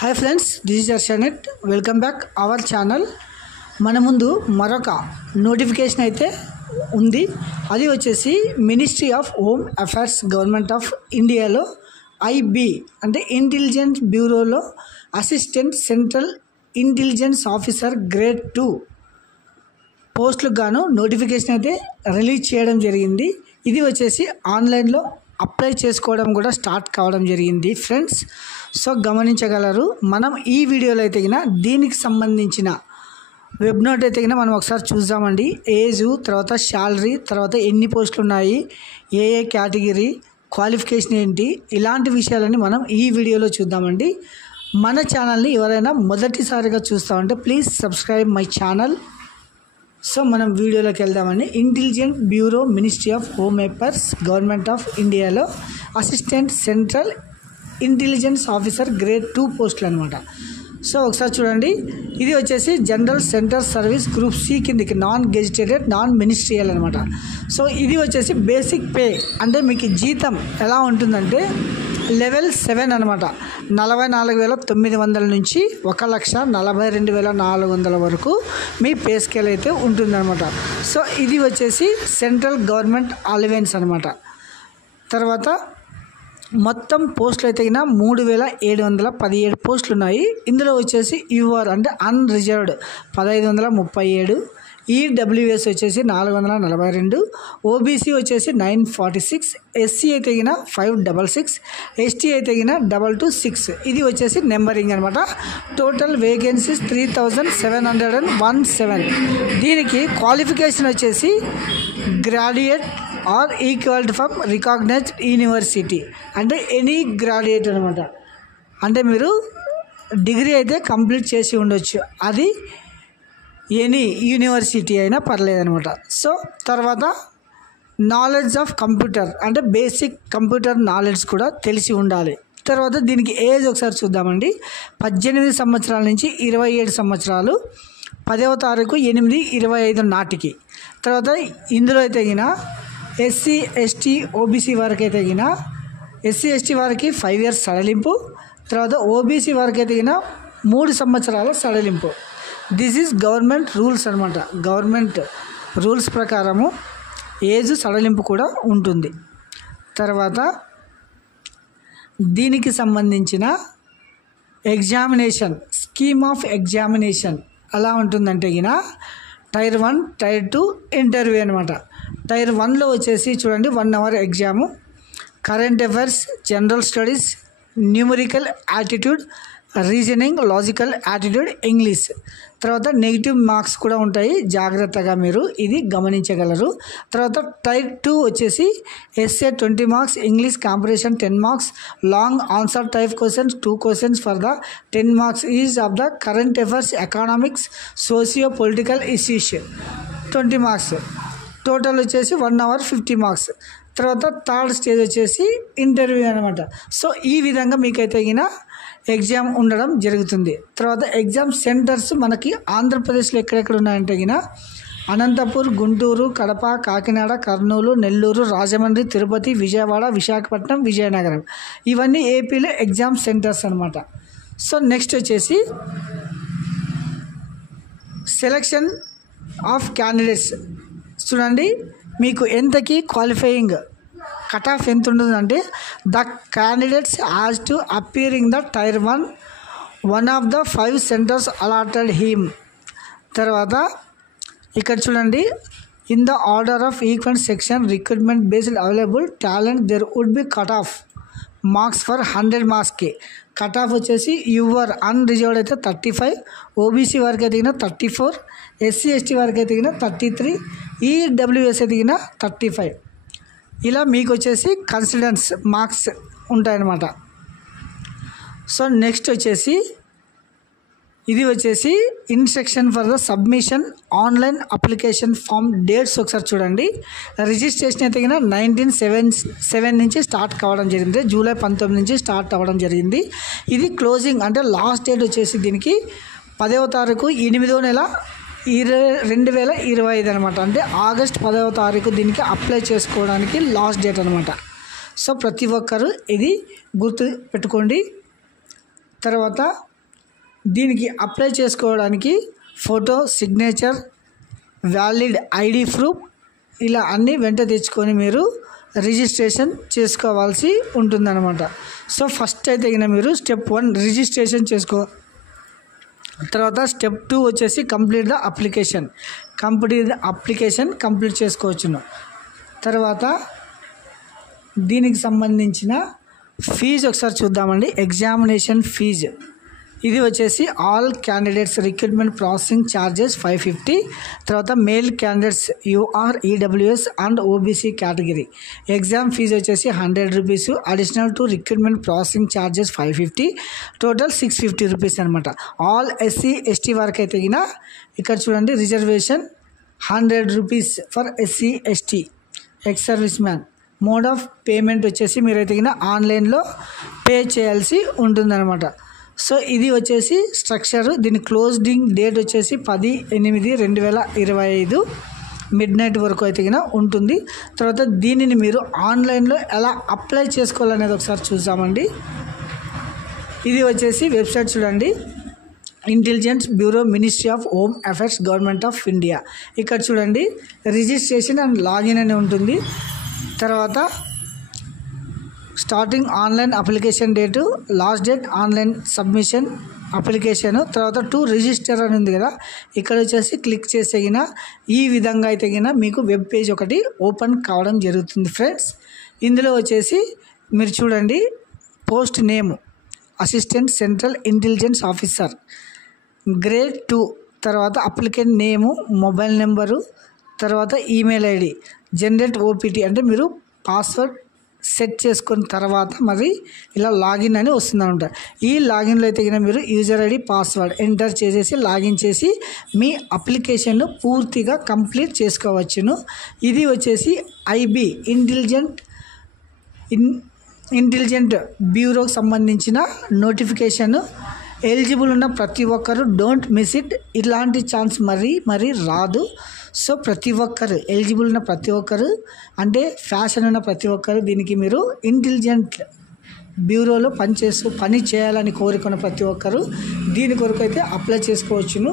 Hi friends, this is అర్షనెట్. Welcome back our channel. మన ముందు మరొక నోటిఫికేషన్ అయితే ఉంది. అది వచ్చేసి ministry of home affairs government of ఇండియాలో ఐబీ అంటే ఇంటెలిజెన్స్ బ్యూరోలో assistant central intelligence officer grade 2 పోస్టులకు గాను నోటిఫికేషన్ అయితే రిలీజ్ చేయడం జరిగింది. ఇది వచ్చేసి ఆన్లైన్లో అప్లై చేసుకోవడం కూడా స్టార్ట్ కావడం జరిగింది ఫ్రెండ్స్. సో గమనించగలరు. మనం ఈ వీడియోలో అయితే దీనికి సంబంధించిన వెబ్ నోట్ అయితే మనం ఒకసారి చూద్దామండి. ఏజ్, తర్వాత శాలరీ, తర్వాత ఎన్ని పోస్టులు ఉన్నాయి, ఏ కేటగిరీ, క్వాలిఫికేషన్ ఏంటి, ఇలాంటి విషయాలని మనం ఈ వీడియోలో చూద్దామండి. మన ఛానల్ని ఎవరైనా మొదటిసారిగా చూస్తామంటే please subscribe my channel. So మనం వీడియోలోకి వెళ్దామండి. Intelligence bureau ministry of home affairs government of ఇండియాలో assistant central intelligence officer grade 2 పోస్టులు అనమాట. సో ఒకసారి చూడండి. ఇది వచ్చేసి general centre service group C కిందకి నాన్ గెజిటేటెడ్ నాన్ మినిస్ట్రియల్ అనమాట. సో ఇది వచ్చేసి బేసిక్ పే అంటే మీకు జీతం ఎలా ఉంటుందంటే లెవెల్ 7 అనమాట. 44,900 నుంచి 1,42,400 వరకు మీ పే స్కేల్ అయితే ఉంటుందన్నమాట. సో ఇది వచ్చేసి సెంట్రల్ గవర్నమెంట్ అలవెన్స్ అనమాట. తర్వాత మొత్తం పోస్టులు అయితే 3,717 పోస్టులు ఉన్నాయి. ఇందులో వచ్చేసి యూఆర్ అంటే అన్రిజర్వ్డ్ 1,537, ఈడబ్ల్యూఎస్ వచ్చేసి 442, ఓబీసీ వచ్చేసి 946, ఎస్సీ అయితే 566, ఎస్టీ అయితే 226. ఇది వచ్చేసి నెంబరింగ్ అనమాట. Total vacancies 3,717. దీనికి క్వాలిఫికేషన్ వచ్చేసి graduate or equalled from recognised university అంటే ఎనీ గ్రాడ్యుయేట్ అనమాట. అంటే మీరు డిగ్రీ అయితే కంప్లీట్ చేసి ఉండొచ్చు, అది ఎనీ యూనివర్సిటీ అయినా పర్లేదనమాట. సో తర్వాత నాలెడ్జ్ ఆఫ్ కంప్యూటర్ అంటే బేసిక్ కంప్యూటర్ నాలెడ్జ్ కూడా తెలిసి ఉండాలి. తర్వాత దీనికి ఏజ్ ఒకసారి చూద్దామండి. 18 సంవత్సరాల నుంచి 27 సంవత్సరాలు 10వ తారీఖు 8/25 నాటికి. తర్వాత ఇందులో అయితే ఎస్సీ ఎస్టీ ఓబీసీ వారికి అయితే ఎస్సీ ఎస్టీ వారికి 5 years సడలింపు. తర్వాత ఓబీసీ వారికి అయితే 3 సంవత్సరాల సడలింపు. దిస్ ఈజ్ గవర్నమెంట్ రూల్స్ అనమాట. గవర్నమెంట్ రూల్స్ ప్రకారము ఏజ్ సడలింపు కూడా ఉంటుంది. తర్వాత దీనికి సంబంధించిన ఎగ్జామినేషన్ స్కీమ్ ఆఫ్ ఎగ్జామినేషన్ ఎలా ఉంటుందంటే టైర్ 1, టైర్ 2 ఇంటర్వ్యూ అనమాట. టైర్ 1లో వచ్చేసి చూడండి 1 hour exam, current affairs, general studies, numerical attitude, reasoning, logical attitude, English. తర్వాత నెగిటివ్ మార్క్స్ కూడా ఉంటాయి, జాగ్రత్తగా మీరు ఇది గమనించగలరు. తర్వాత టైర్ 2 వచ్చేసి SA 20 marks, English comprehension 10 marks, long answer type questions 2 questions for the 10 marks is of the current affairs, economics, socio political issues 20 marks. Total వచ్చేసి 1 hour 50 marks. తర్వాత థర్డ్ స్టేజ్ వచ్చేసి ఇంటర్వ్యూ అనమాట. సో ఈ విధంగా మీకైతే exam ఉండడం జరుగుతుంది. తర్వాత ఎగ్జామ్ సెంటర్స్ మనకి ఆంధ్రప్రదేశ్లో ఎక్కడెక్కడ ఉన్నాయంటే అనంతపూర్, గుంటూరు, కడప, కాకినాడ, కర్నూలు, నెల్లూరు, రాజమండ్రి, తిరుపతి, విజయవాడ, విశాఖపట్నం, విజయనగరం. ఇవన్నీ ఏపీలో ఎగ్జామ్ సెంటర్స్ అనమాట. సో నెక్స్ట్ వచ్చేసి సెలెక్షన్ ఆఫ్ క్యాండిడేట్స్. చూడండి మీకు ఎంతకి క్వాలిఫైయింగ్ కట్ ఆఫ్ ఎంత ఉంటుందంటే the candidates has to appear in the tier 1 of the 5 centers allotted him. తర్వాత ఇక్కడ చూడండి in the order of equivalent section recruitment based available talent there would be cut off marks for 100 marksకి. Cut off వచ్చేసి your unreserved అయితే 35, OBC వారికి అయితే 34, SC ST వారికి అయితే 33, ఈడబ్ల్యూఎస్ అయితే 35. ఇలా మీకు వచ్చేసి కన్సిడెన్స్ మార్క్స్ ఉంటాయన్నమాట. సో నెక్స్ట్ వచ్చేసి ఇది వచ్చేసి instruction for the submission online application form dates ఒకసారి చూడండి. రిజిస్ట్రేషన్ అయితే 19/7 నుంచి స్టార్ట్ కావడం జరిగింది. జూలై 19 నుంచి స్టార్ట్ అవ్వడం జరిగింది. ఇది క్లోజింగ్ అంటే లాస్ట్ డేట్ వచ్చేసి దీనికి 10వ తారీఖు 8వ నెల 2025 అనమాట. అంటే ఆగస్ట్ 10వ తారీఖు దీనికి అప్లై చేసుకోవడానికి లాస్ట్ డేట్ అనమాట. సో ప్రతి ఒక్కరు ఇది గుర్తు పెట్టుకోండి. తర్వాత దీనికి అప్లై చేసుకోవడానికి photo, signature, valid ID proof ఇలా అన్నీ వెంట తెచ్చుకొని మీరు రిజిస్ట్రేషన్ చేసుకోవాల్సి ఉంటుందన్నమాట. సో ఫస్ట్ అయితే మీరు స్టెప్ 1 రిజిస్ట్రేషన్ చేసుకో. తర్వాత స్టెప్ 2 వచ్చేసి కంప్లీట్ ద అప్లికేషన్ కంప్లీట్ చేసుకోవచ్చును. తర్వాత దీనికి సంబంధించిన ఫీజు ఒకసారి చూద్దామండి. ఎగ్జామినేషన్ ఫీజు ఇది వచ్చేసి all candidates recruitment processing charges 550. తర్వాత male candidates UR, EWS and OBC category exam fee వచ్చేసి 100 rupees. Additional to recruitment processing charges 550, total 650 rupees అనమాట. ఆల్ ఎస్సీ ఎస్టీ వరకు అయితే ఇక్కడ చూడండి reservation 100 rupees for SC ST ex service man. Mode of payment వచ్చేసి మీరైతే ఆన్లైన్లో pay చేయాల్సి ఉంటుందన్నమాట. సో ఇది వచ్చేసి స్ట్రక్చర్. దీని క్లోజింగ్ డేట్ వచ్చేసి 10/8/2025 మిడ్నైట్ వరకు అయితే ఉంటుంది. తర్వాత దీనిని మీరు ఆన్లైన్లో ఎలా అప్లై చేసుకోవాలనేది ఒకసారి చూద్దామండి. ఇది వచ్చేసి వెబ్సైట్ చూడండి, intelligence bureau, ministry of home affairs, government of India. ఇక్కడ చూడండి రిజిస్ట్రేషన్ అండ్ లాగిన్ అని ఉంటుంది. తర్వాత starting online application date, last date online submission application. తర్వాత టు రిజిస్టర్ అని ఉంది కదా, ఇక్కడ వచ్చేసి క్లిక్ చేస్తే ఈ విధంగా అయితే మీకు వెబ్ పేజ్ ఒకటి ఓపెన్ కావడం జరుగుతుంది ఫ్రెండ్స్. ఇందులో వచ్చేసి మీరు చూడండి post name assistant central intelligence officer grade 2, తర్వాత అప్లికెంట్ నేము, మొబైల్ నెంబరు, తర్వాత ఈమెయిల్ ఐడి, జనరేట్ ఓపీటీ అంటే మీరు పాస్వర్డ్ సెట్ చేసుకున్న తర్వాత మరి ఇలా లాగిన్ అని వస్తుందన్నమాట. ఈ లాగిన్లో అయితే మీరు యూజర్ ఐడి, పాస్వర్డ్ ఎంటర్ చేసేసి లాగిన్ చేసి మీ అప్లికేషన్ను పూర్తిగా కంప్లీట్ చేసుకోవచ్చును. ఇది వచ్చేసి ఐబీ ఇంటెలిజెంట్ బ్యూరోకి సంబంధించిన నోటిఫికేషన్. ఎలిజిబుల్ ఉన్న ప్రతి ఒక్కరు డోంట్ మిస్ ఇట్. ఇలాంటి ఛాన్స్ మరీ రాదు. సో ప్రతి ఒక్కరు ఎలిజిబుల్ ఉన్న ప్రతి ఒక్కరు అంటే ఫ్యాషన్ ఉన్న ప్రతి ఒక్కరు దీనికి మీరు ఇంటెలిజెంట్ బ్యూరోలో పని చేయాలని కోరుకున్న ప్రతి ఒక్కరు దీని కొరకు అయితే అప్లై చేసుకోవచ్చును.